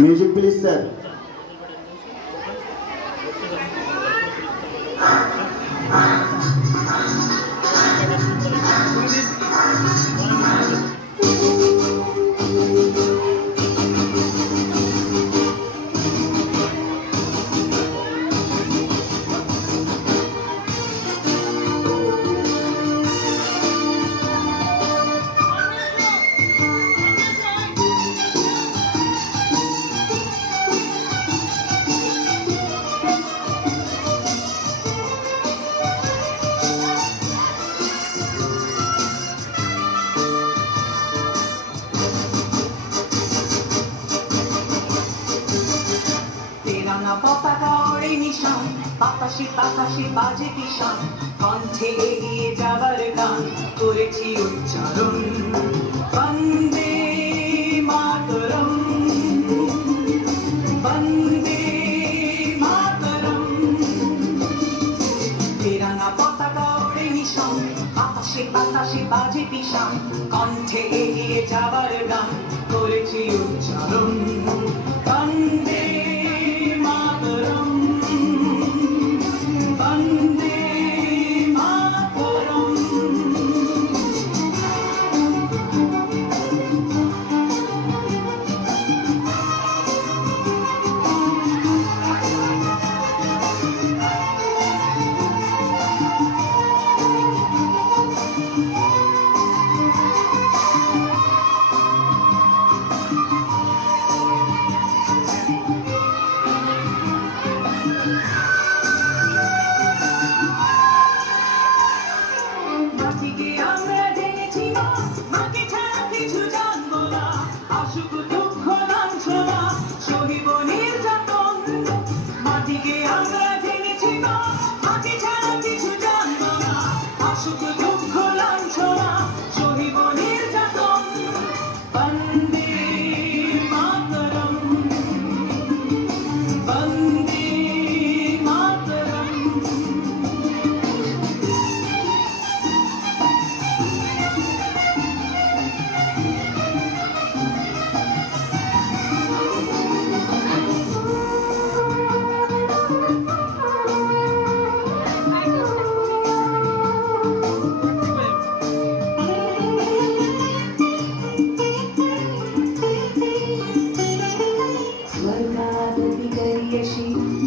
Music please sir. পতাকা ওড়ে নিশান, বাতাসে বাতাসে বাজে কিষান, কণ্ঠে এগিয়ে যাবার গান করেছি উচ্চারণ। বন্দে মাতরম, বন্দে মাতরম। তেরাঙ্গা পতাকা ওড়ে নিশান, বাতাসে বাতাসে বাজে কিষান, কণ্ঠে এগিয়ে যাবার গান করেছি উচ্চারণ। বন্দে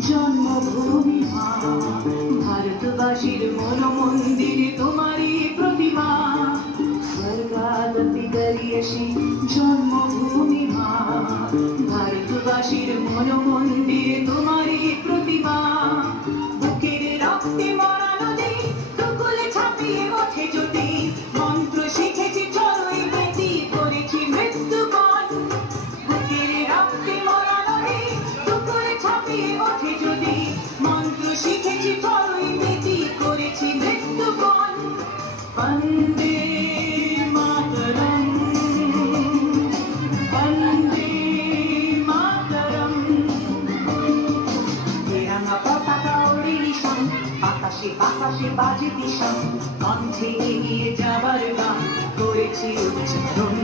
জন্মভূমি মা, ভারতবাসীর মন মন্দিরে তোমারই প্রতিমা। স্বর্গাগতি করিয়েছি জন্মভূমি মা, ভারতবাসীর মন মন্দিরে তোমারই প্রতিমা। বুকের রক্তে মরা নদী, দুকুলে ছাপিয়ে ওঠে জ্যোতি, মন্ত্র শিখেছি চড়ুই বেটি, করেছি মৃত্যুকণ। বুকের রক্তে মরা নদী, দুকুলে ছাপিয়ে ওঠে জ্যোতি, মন্ত্র শিখেছি চড়ুই বেটি, করেছি মৃত্যুকণ। বন্দে মাতরম, বন্দে মাতরম। তেরাঙ্গা পতাকা ওড়ে নিশান, বাতাসে বাতাসে বাজে কিষান, কণ্ঠে এগিয়ে যাবার গান করেছি উচ্চারণ।